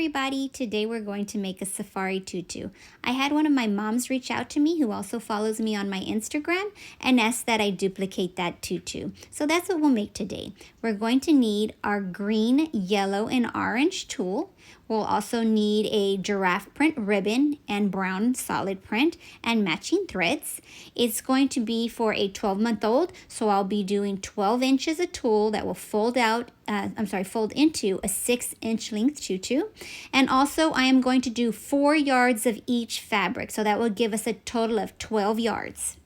everybody, today we're going to make a safari tutu. I had one of my moms reach out to me who also follows me on my Instagram and asked that I duplicate that tutu. So that's what we'll make today. We're going to need our green, yellow, and orange tulle. We'll also need a giraffe print ribbon and brown solid print and matching threads. It's going to be for a 12-month-old, so I'll be doing 12 inches of tulle that will fold into a 6-inch length tutu. And also I am going to do 4 yards of each fabric, so that will give us a total of 12 yards.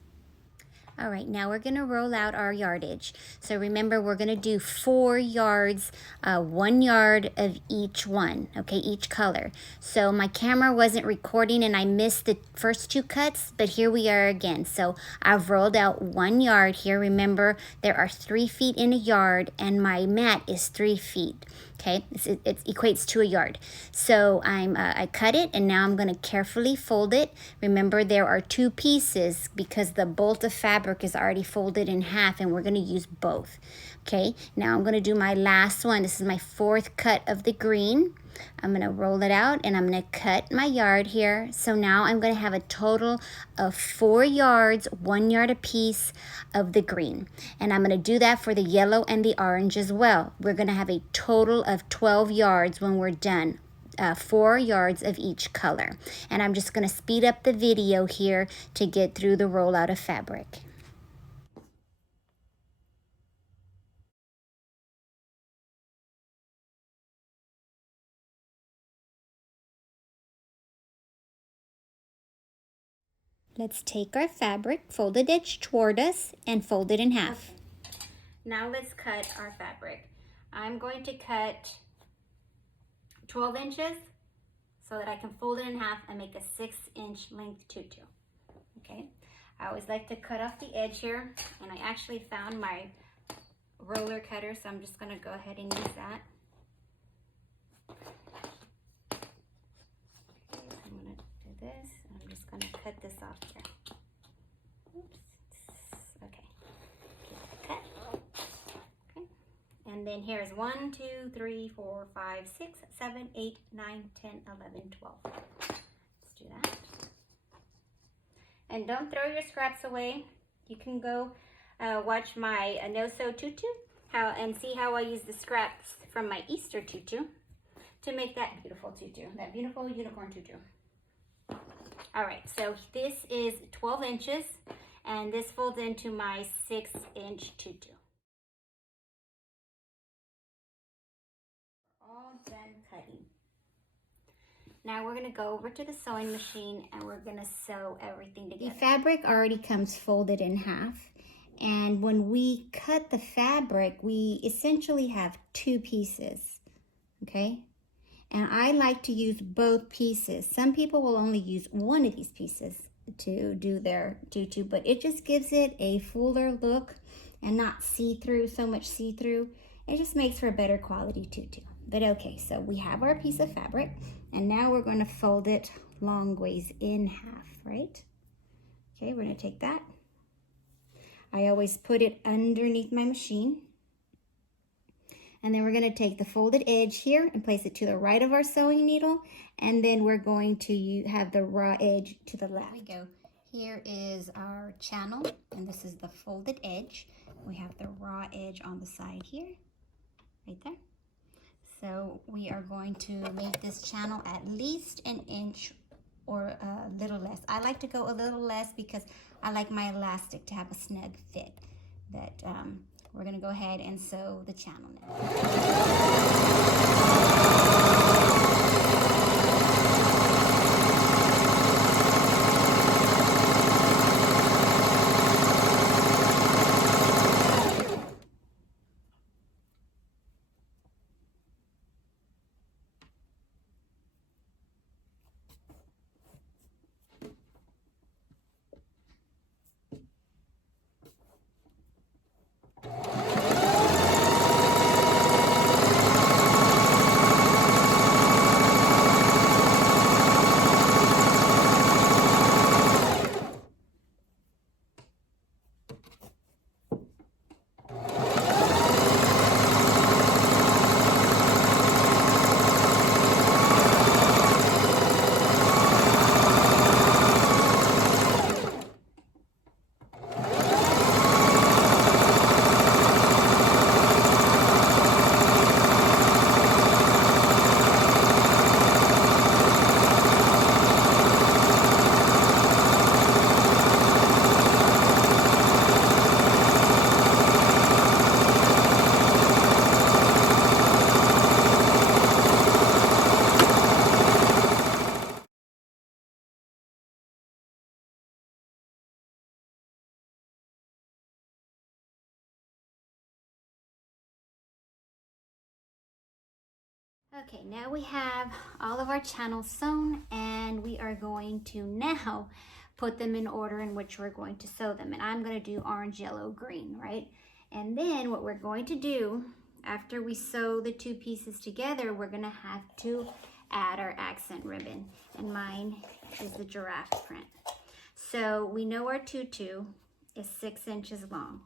All right, now we're going to roll out our yardage. So remember, we're going to do 4 yards, 1 yard of each one, okay, each color. So my camera wasn't recording and I missed the first 2 cuts, but here we are again. So I've rolled out 1 yard here. Remember, there are 3 feet in a yard and my mat is 3 feet. Okay, it equates to a yard. So I cut it and now I'm going to carefully fold it. Remember, there are 2 pieces because the bolt of fabric is already folded in half and we're going to use both. Okay, now I'm going to do my last one. This is my 4th cut of the green. I'm going to roll it out and I'm going to cut my yard here. So now I'm going to have a total of 4 yards, 1 yard a piece of the green. And I'm going to do that for the yellow and the orange as well. We're going to have a total of 12 yards when we're done. 4 yards of each color. And I'm just going to speed up the video here to get through the rollout of fabric. Let's take our fabric, folded edge toward us, and fold it in half. Now let's cut our fabric. I'm going to cut 12 inches so that I can fold it in half and make a 6-inch length tutu. Okay, I always like to cut off the edge here, and I actually found my roller cutter, so I'm just going to go ahead and use that. Okay, I'm going to do this. I'm just going to cut this off here. Oops. Okay. Cut. Okay. And then here's 1, 2, 3, 4, 5, 6, 7, 8, 9, 10, 11, 12. Let's do that. And don't throw your scraps away. You can go watch my no-sew tutu and see how I use the scraps from my Easter tutu to make that beautiful tutu, that beautiful unicorn tutu. All right, so this is 12 inches, and this folds into my 6-inch tutu. All done cutting. Now we're going to go over to the sewing machine, and we're going to sew everything together. The fabric already comes folded in half, and when we cut the fabric, we essentially have 2 pieces, okay? And I like to use both pieces. Some people will only use one of these pieces to do their tutu, but it just gives it a fuller look and not see-through, so much see-through. It just makes for a better quality tutu. But okay, so we have our piece of fabric, and now we're going to fold it long ways in half, right? Okay, we're going to take that. I always put it underneath my machine. And then we're going to take the folded edge here and place it to the right of our sewing needle. And then we're going to have the raw edge to the left. Here we go. Here is our channel, and this is the folded edge. We have the raw edge on the side here, right there. So we are going to make this channel at least 1 inch or a little less. I like to go a little less because I like my elastic to have a snug fit. But we're going to go ahead and sew the channel now. Okay, now we have all of our channels sewn, and we are going to now put them in order in which we're going to sew them. And I'm going to do orange, yellow, green, right? And then what we're going to do after we sew the two pieces together, we're going to have to add our accent ribbon. And mine is the giraffe print. So we know our tutu is 6 inches long.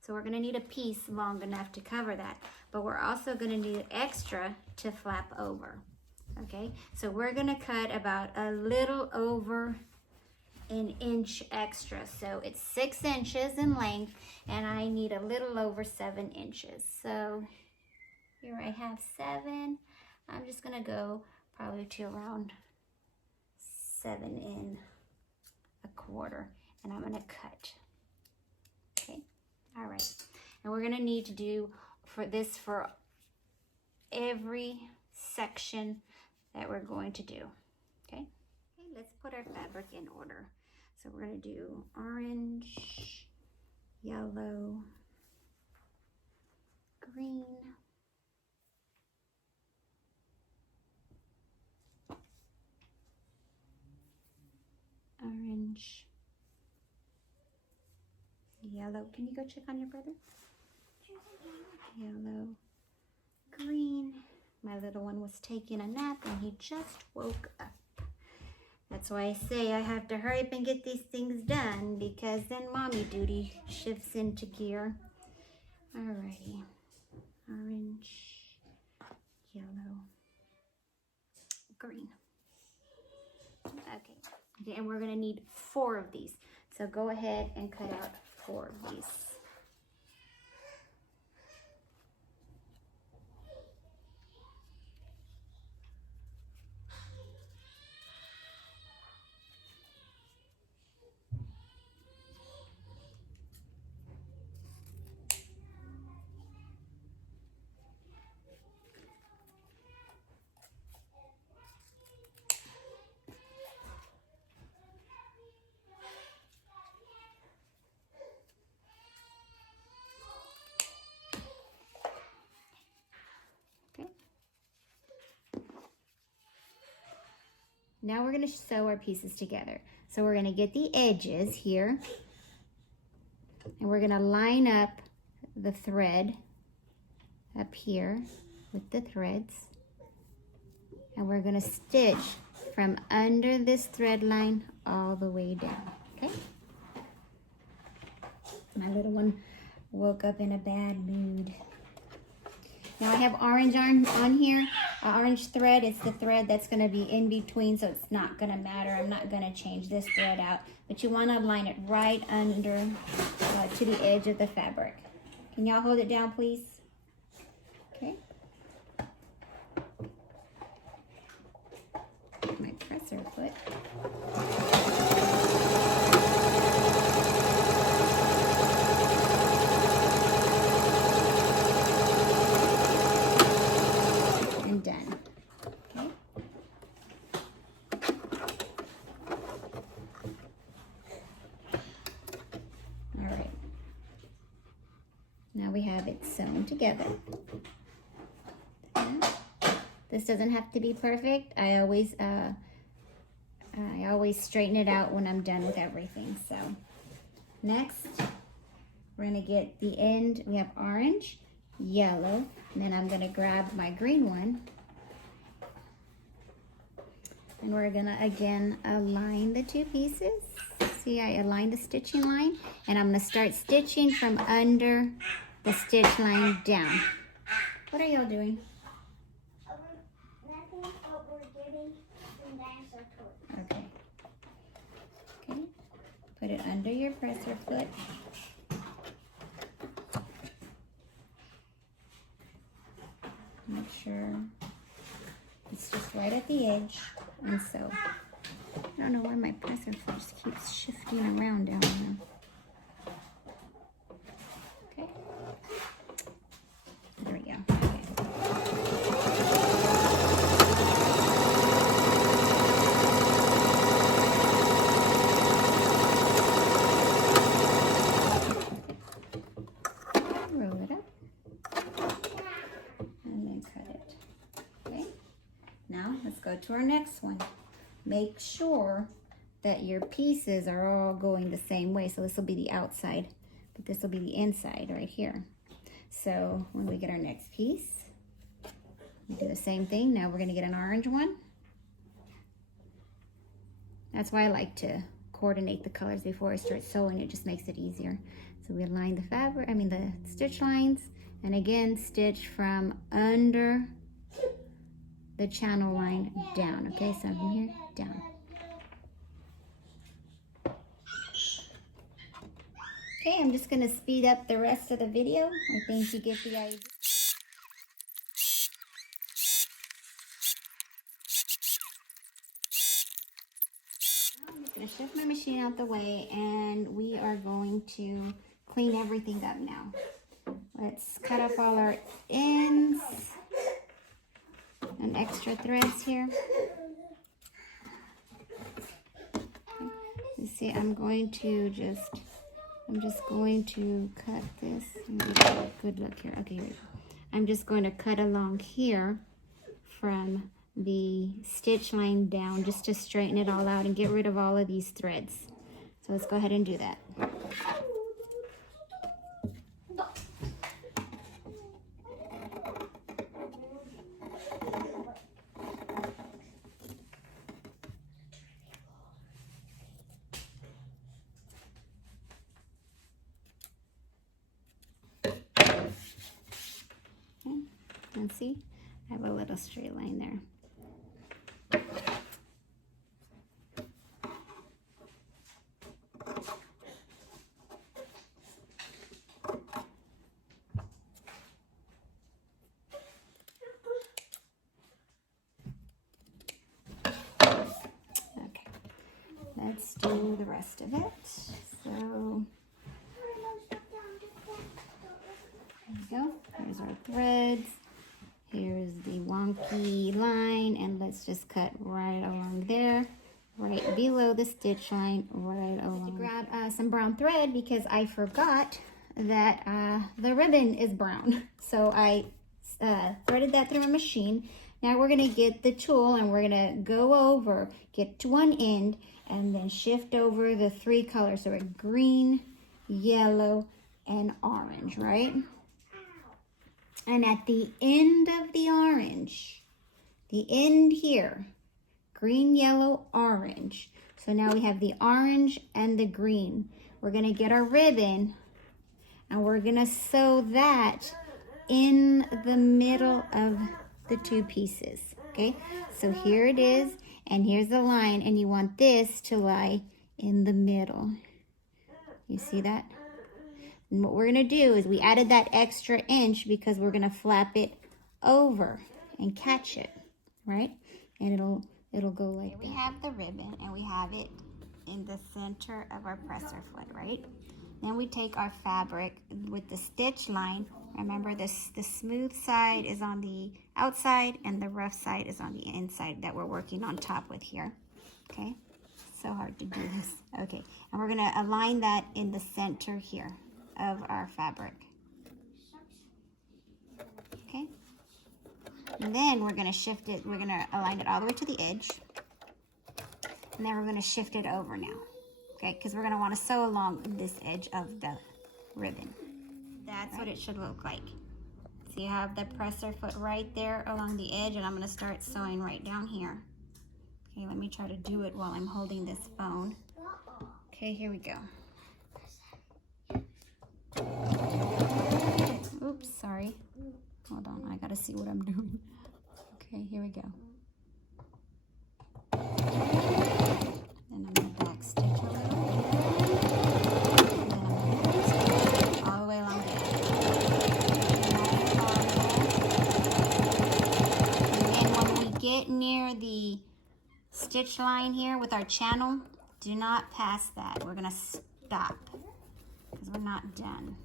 So we're going to need a piece long enough to cover that. But we're also going to need extra to flap over. Okay, so we're going to cut about a little over an inch extra. So it's 6 inches in length, and I need a little over 7 inches. So here I have 7. I'm just going to go probably to around 7 1/4, and I'm going to cut. Okay, all right. And we're going to need to do for this for every section that we're going to do. Okay, let's put our fabric in order. So we're going to do orange, yellow, green, orange, yellow. Can you go check on your brother? Yellow, green. My little one was taking a nap and he just woke up. That's why I say I have to hurry up and get these things done, because then mommy duty shifts into gear. Alrighty. Orange, yellow, green. Okay, and we're gonna need 4 of these. So go ahead and cut out 4 of these. Now we're going to sew our pieces together. So we're going to get the edges here, and we're going to line up the thread up here with the threads, and we're going to stitch from under this thread line all the way down. Okay? My little one woke up in a bad mood. Now I have orange on here, orange thread. It's the thread that's going to be in between, so it's not going to matter. I'm not going to change this thread out, but you want to line it right under to the edge of the fabric. Can y'all hold it down, please? Okay. My presser foot. Done. Okay. All right. Now we have it sewn together. This doesn't have to be perfect. I always straighten it out when I'm done with everything. So next, we're gonna get the end. We have orange, yellow, and then I'm gonna grab my green one. And we're gonna again align the 2 pieces. See, I aligned the stitching line, and I'm gonna start stitching from under the stitch line down. What are y'all doing? Nothing, but we're giving some dinosaur toys. Okay. Okay. Put it under your presser foot. Make sure it's just right at the edge. And so, I don't know why my presser foot just keeps shifting around down there. Okay. There we go. Okay. Roll it up. And then cut it. Okay. go to our next one. Make sure that your pieces are all going the same way. So this will be the outside, but this will be the inside right here. So when we get our next piece, we do the same thing. Now we're gonna get an orange one. That's why I like to coordinate the colors before I start sewing. It just makes it easier. So we align the fabric, the stitch lines, and again, stitch from under the channel line down. Okay, so from here, down. Okay, I'm just gonna speed up the rest of the video. I think you get the idea. I'm just gonna shift my machine out the way, and we are going to clean everything up now. Let's cut up all our ends and extra threads here. You see, I'm just going to cut this. Good look here. Okay, here we go. I'm just going to cut along here from the stitch line down just to straighten it all out and get rid of all of these threads. So let's go ahead and do that. And see, I have a little straight line there. Okay, let's do the rest of it. So there we go. Here's our threads. Here's the wonky line, and let's just cut right along there, right below the stitch line, right along. To grab some brown thread because I forgot that the ribbon is brown. So I threaded that through a machine. Now we're gonna get the tool and we're gonna go over, get to one end, and then shift over the three colors. So we're green, yellow, and orange, right? And at the end of the orange, the end here, green, yellow, orange. So now we have the orange and the green. We're gonna get our ribbon and we're gonna sew that in the middle of the two pieces, okay? So here it is, and here's the line, and you want this to lie in the middle. You see that? And what we're gonna do is we added that extra inch because we're gonna flap it over and catch it, right? And it'll go like that. We have the ribbon and we have it in the center of our presser foot, right? Then we take our fabric with the stitch line. Remember, the smooth side is on the outside and the rough side is on the inside that we're working on top with here, okay? So hard to do this. Okay, and we're gonna align that in the center here of our fabric. Okay, and then we're going to shift it, we're going to align it all the way to the edge, and then we're going to shift it over now, okay, because we're going to want to sew along this edge of the ribbon. That's what it should look like. So you have the presser foot right there along the edge, and I'm going to start sewing right down here. Okay, let me try to do it while I'm holding this phone. Okay, here we go. Oops, sorry. Hold on, I gotta see what I'm doing. Okay, here we go. Then I'm gonna back stitch a little. And then I'm gonna stitch all the way along the edge. And then when we get near the stitch line here with our channel, do not pass that. We're gonna stop because we're not done.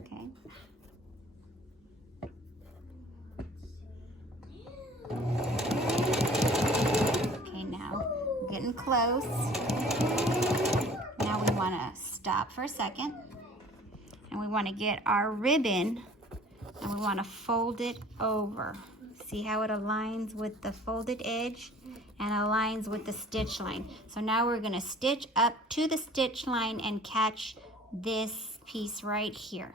Okay. Okay, now we're getting close. Now we want to stop for a second, and we want to get our ribbon and we want to fold it over. See how it aligns with the folded edge and aligns with the stitch line. So now we're gonna stitch up to the stitch line and catch this piece right here,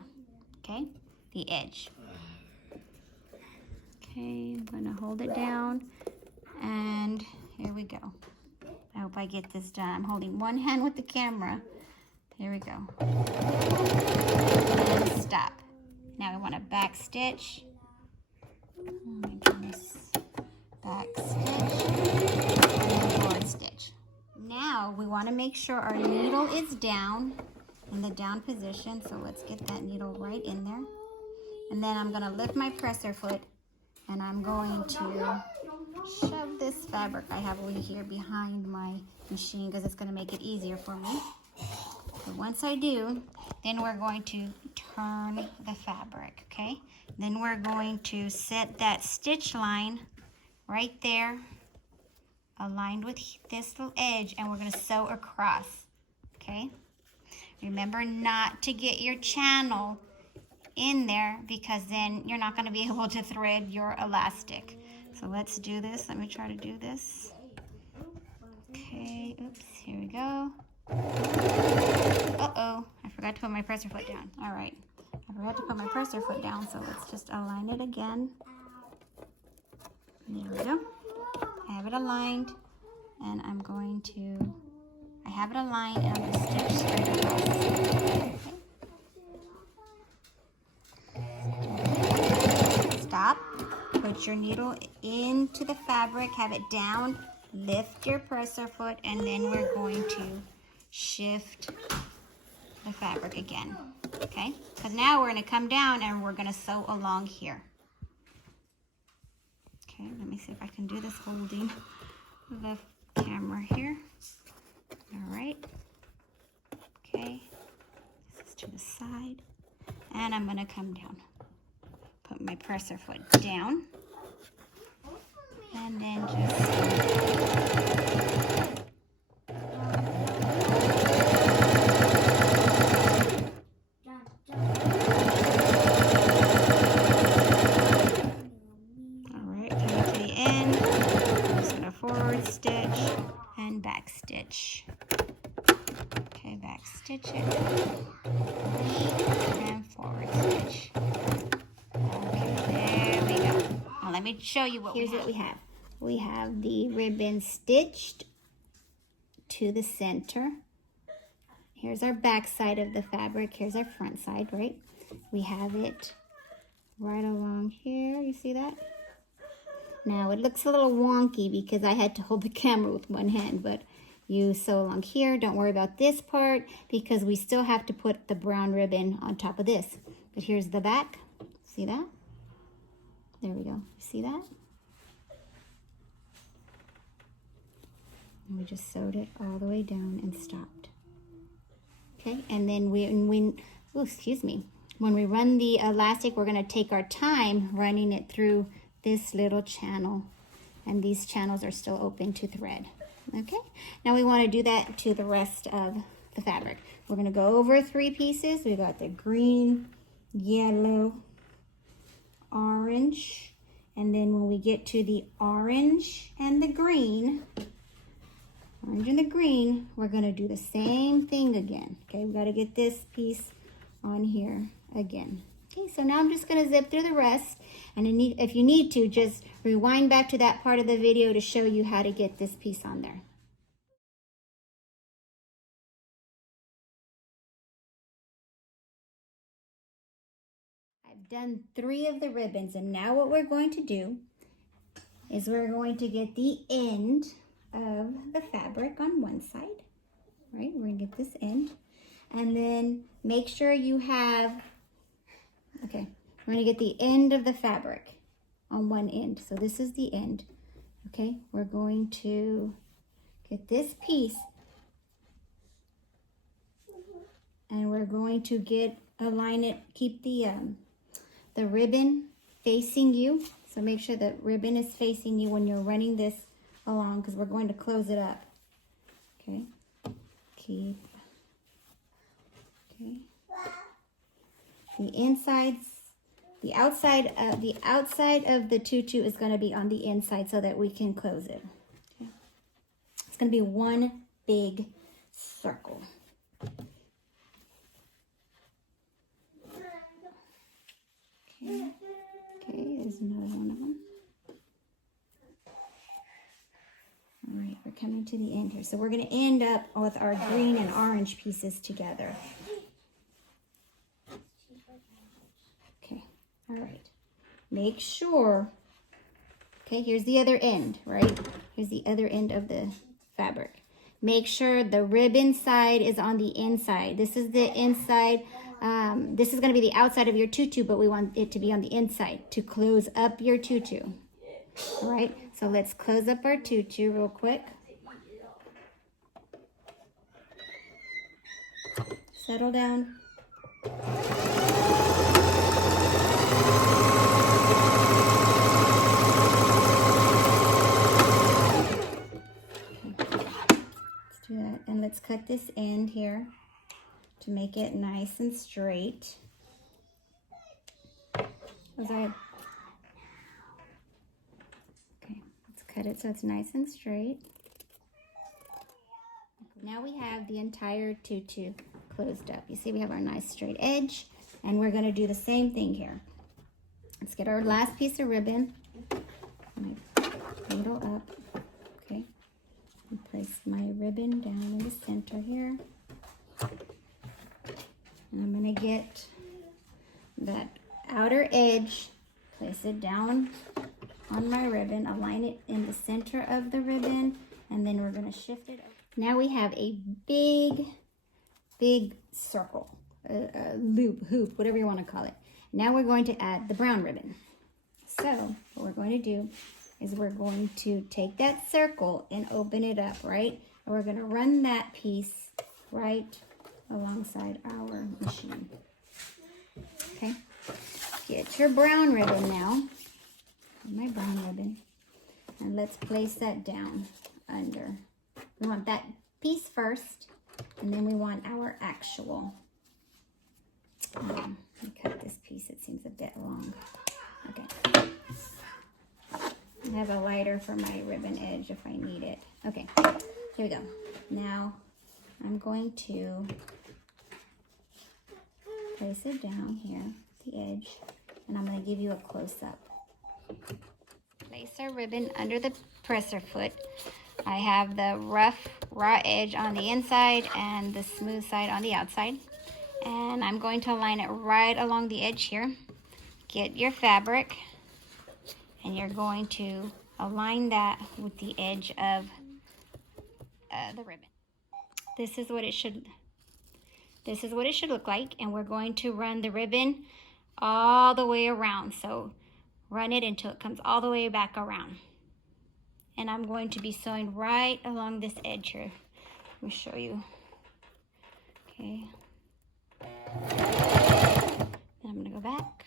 okay? The edge. Okay, I'm gonna hold it down and here we go. I hope I get this done. I'm holding one hand with the camera. Here we go. And stop. Now we want to back stitch. Oh my goodness. Back stitch and forward stitch. Now we want to make sure our needle is down in the down position. So let's get that needle right in there. And then I'm going to lift my presser foot and I'm going to shove this fabric I have over here behind my machine because it's going to make it easier for me. So once I do, then we're going to turn the fabric, okay? Then we're going to set that stitch line right there, aligned with this little edge, and we're going to sew across, okay? Remember not to get your channel in there because then you're not going to be able to thread your elastic. So let's do this. Let me try to do this. Okay, oops, here we go. Uh-oh, I forgot to put my presser foot down. All right, I forgot to put my presser foot down, so let's just align it again. There we go. I have it aligned, and I'm going to, I have it aligned, and I'm going to stitch straight across. Okay. Stop. Put your needle into the fabric, have it down, lift your presser foot, and then we're going to shift the fabric again, okay? Because now we're going to come down and we're going to sew along here. Okay, let me see if I can do this holding the camera here. All right. Okay, this is to the side. And I'm going to come down. Put my presser foot down. And then just... forward stitch and back stitch. Okay, back stitch it and forward stitch. Okay, there we go. Now let me show you what Here's we have. what we have. We have the ribbon stitched to the center. Here's our back side of the fabric. Here's our front side, right? We have it right along here. You see that? Now it looks a little wonky because I had to hold the camera with one hand, but you sew along here. Don't worry about this part because we still have to put the brown ribbon on top of this. But here's the back. See that? There we go. See that? And we just sewed it all the way down and stopped. Okay, and then when we run the elastic, we're going to take our time running it through this little channel, and these channels are still open to thread. Okay, now we want to do that to the rest of the fabric. We're going to go over 3 pieces. We got the green, yellow, orange, and then when we get to the orange and the green, we're going to do the same thing again. Okay, we got to get this piece on here again. Okay, so now I'm just going to zip through the rest, and if you need to, just rewind back to that part of the video to show you how to get this piece on there. I've done 3 of the ribbons, and now what we're going to do is we're going to get the end of the fabric on one side, right? We're going to get this end, and then make sure you have... Okay, we're going to get the end of the fabric on one end. So this is the end. Okay, we're going to get this piece and we're going to align it, keep the ribbon facing you. So make sure that ribbon is facing you when you're running this along because we're going to close it up. Okay, okay. The insides The outside of the tutu is going to be on the inside so that we can close it. Okay. It's going to be one big circle. Okay. Okay, there's another one of them. All right, we're coming to the end here. So we're going to end up with our green and orange pieces together. Okay, all right. Make sure, okay, here's the other end, right? Here's the other end of the fabric. Make sure the ribbon side is on the inside. This is the inside. This is going to be the outside of your tutu, but we want it to be on the inside to close up your tutu. All right, so let's close up our tutu real quick. Settle down. And let's cut this end here to make it nice and straight. Okay, let's cut it so it's nice and straight. Now we have the entire tutu closed up. You see we have our nice straight edge, and we're going to do the same thing here. Let's get our last piece of ribbon. Needle up. Okay. And place my ribbon down in the center here. And I'm going to get that outer edge, place it down on my ribbon, align it in the center of the ribbon, and then we're going to shift it. Now we have a big circle, a loop, hoop, whatever you want to call it. Now we're going to add the brown ribbon. So what we're going to do is we're going to take that circle and open it up, right? And we're going to run that piece right alongside our machine. Okay, get your brown ribbon now, my brown ribbon, and let's place that down under. We want that piece first, and then we want our actual. Let me cut this piece, it seems a bit long. Okay. I have a lighter for my ribbon edge if I need it. Okay, here we go. Now I'm going to place it down here, the edge, and I'm going to give you a close-up. Place our ribbon under the presser foot. I have the rough, raw edge on the inside and the smooth side on the outside. And I'm going to align it right along the edge here. Get your fabric, and you're going to align that with the edge of the ribbon. This is what it should look like, and we're going to run the ribbon all the way around. So run it until it comes all the way back around. And I'm going to be sewing right along this edge here. Let me show you. Okay. Then I'm gonna go back.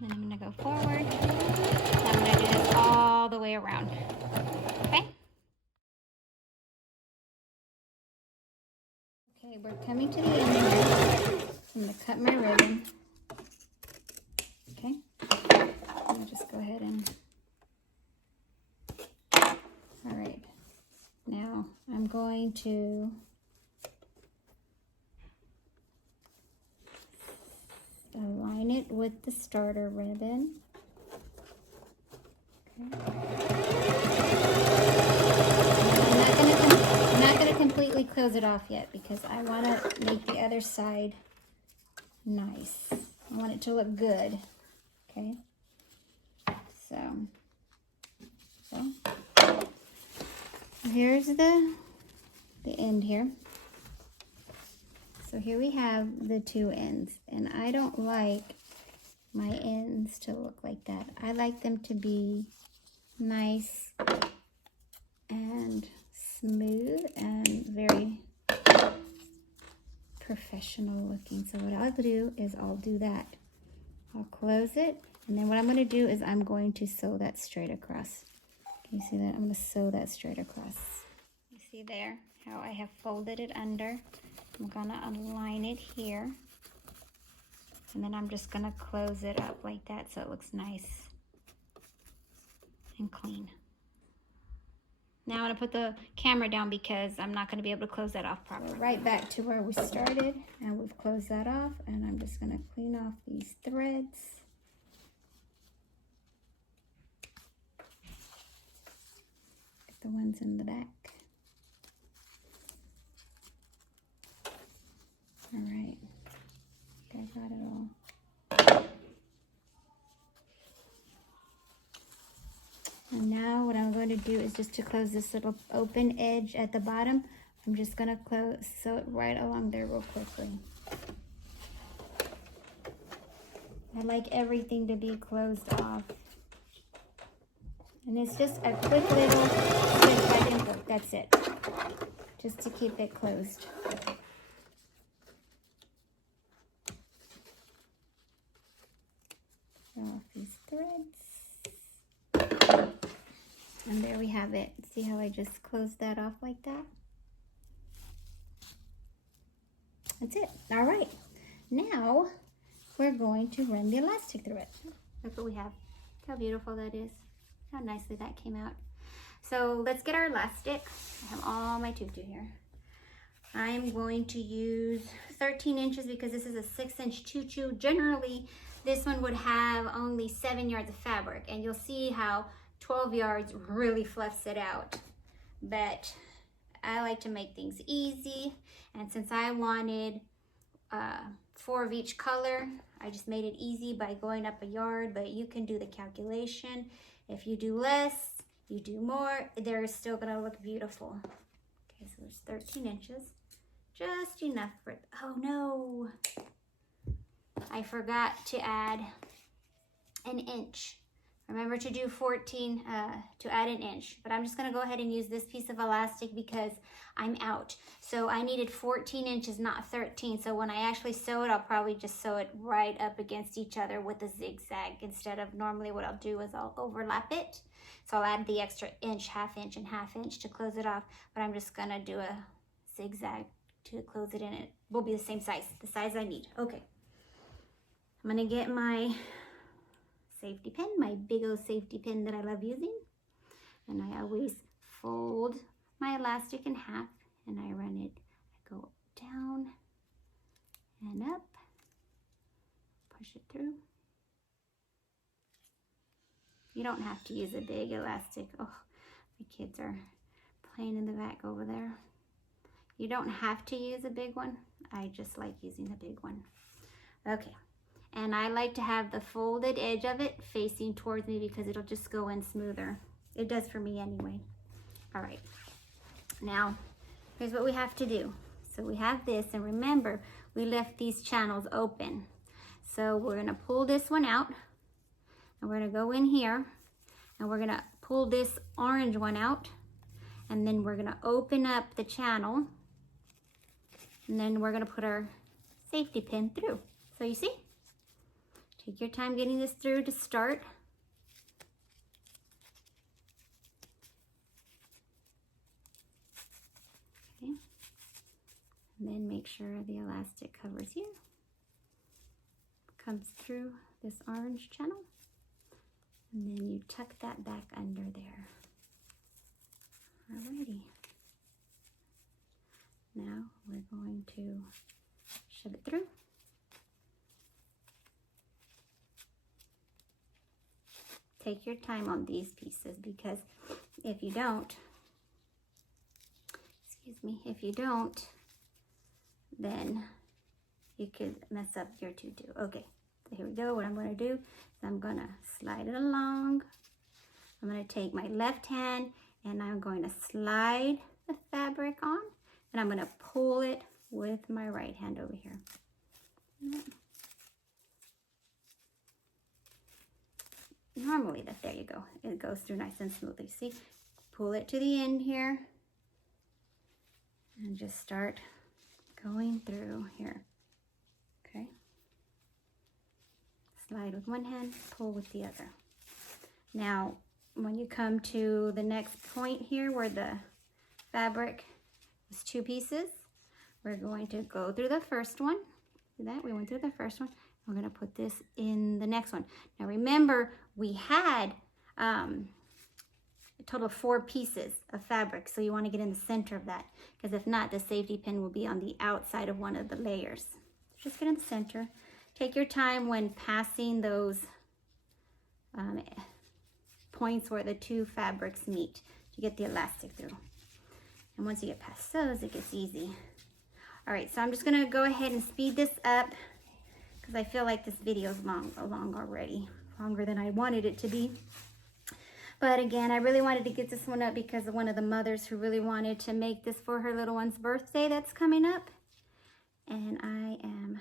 Then I'm gonna go forward. Then I'm gonna do this all the way around. Okay? Okay, we're coming to the end here. I'm gonna cut my ribbon. Okay? I'm gonna just go ahead and... Alright. Now I'm going to align it with the starter ribbon. Okay. I'm not going to completely close it off yet because I want to make the other side nice. I want it to look good. Okay. So here's the end here. So here we have the two ends, and I don't like my ends to look like that. I like them to be nice and smooth and very professional looking. So what I'll do is I'll do that. I'll close it, and then what I'm going to do is I'm going to sew that straight across. Can you see that? I'm going to sew that straight across. You see there how I have folded it under? I'm going to align it here. And then I'm just gonna close it up like that so it looks nice and clean. Now I'm gonna put the camera down because I'm not gonna be able to close that off properly. We're right back to where we started, and we've closed that off, and I'm just gonna clean off these threads. Get the ones in the back. All right, I think I got it all. And now what I'm going to do is just to close this little open edge at the bottom, I'm just going to sew it right along there real quickly. I like everything to be closed off. And it's just a quick little zip back and forth. That's it. Just to keep it closed. Throw off these threads. And there we have it. See how I just closed that off like that? That's it. All right. Now we're going to run the elastic through it. Look what we have. Look how beautiful that is. How nicely that came out. So let's get our elastic. I have all my tutu here. I'm going to use 13 inches because this is a 6-inch tutu. Generally, this one would have only 7 yards of fabric, and you'll see how 12 yards really fluffs it out. But I like to make things easy, and since I wanted 4 of each color, I just made it easy by going up a yard, but you can do the calculation. If you do less, you do more, they're still gonna look beautiful. Okay, so there's 13 inches, just enough for, oh no, I forgot to add an inch. Remember to do 14 to add an inch, but I'm just gonna go ahead and use this piece of elastic because I'm out. So I needed 14 inches, not 13. So when I actually sew it, I'll probably just sew it right up against each other with a zigzag instead of normally what I'll do is I'll overlap it. So I'll add the extra inch, half inch, and half inch to close it off, but I'm just gonna do a zigzag to close it in. It will be the same size, the size I need. Okay, I'm gonna get my safety pin, my big old safety pin that I love using. And I always fold my elastic in half and I run it, I go down and up, push it through. You don't have to use a big elastic. Oh, my kids are playing in the back over there. You don't have to use a big one. I just like using the big one. Okay. And I like to have the folded edge of it facing towards me because it'll just go in smoother. It does for me anyway. All right, now here's what we have to do. So we have this, and remember, we left these channels open. So we're gonna pull this one out, and we're gonna go in here, and we're gonna pull this orange one out, and then we're gonna open up the channel, and then we're gonna put our safety pin through. So you see? Take your time getting this through to start. Okay. And then make sure the elastic covers here. Comes through this orange channel. And then you tuck that back under there. Alrighty. Now we're going to shove it through. Take your time on these pieces because if you don't, if you don't, then you could mess up your tutu. Okay, so here we go. What I'm going to do is I'm going to slide it along. I'm going to take my left hand and I'm going to slide the fabric on, and I'm going to pull it with my right hand over here. Normally, there you go. It goes through nice and smoothly. See, pull it to the end here and just start going through here. Okay. Slide with one hand, pull with the other. Now, when you come to the next point here where the fabric is 2 pieces, we're going to go through the first one. See that? We went through the first one, We're going to put this in the next one. Now remember, we had a total of 4 pieces of fabric, so you want to get in the center of that, because if not, the safety pin will be on the outside of one of the layers. Just get in the center. Take your time when passing those points where the 2 fabrics meet to get the elastic through. And once you get past those, it gets easy. All right, so I'm just gonna go ahead and speed this up because I feel like this video is long already, longer than I wanted it to be. But again, I really wanted to get this one up because of one of the mothers who really wanted to make this for her little one's birthday that's coming up. And I am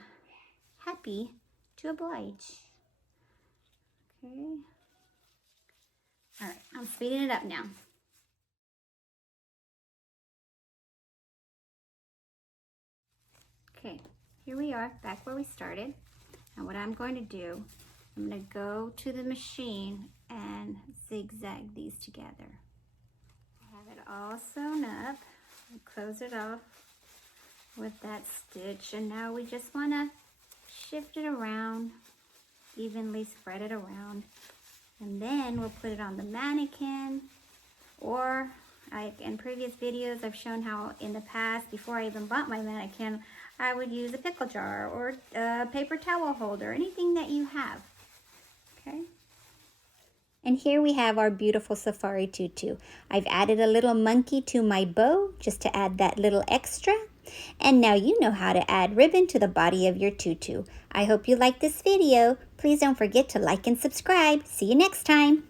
happy to oblige. Okay. All right, I'm speeding it up now. Okay, here we are, back where we started. And what I'm going to do, I'm going to go to the machine and zigzag these together. I have it all sewn up. Close it off with that stitch. And now we just want to shift it around, evenly spread it around. And then we'll put it on the mannequin, or in previous videos I've shown how in the past, before I even bought my mannequin, I would use a pickle jar or a paper towel holder, anything that you have. Okay. And here we have our beautiful safari tutu. I've added a little monkey to my bow just to add that little extra. And now you know how to add ribbon to the body of your tutu. I hope you like this video. Please don't forget to like and subscribe. See you next time.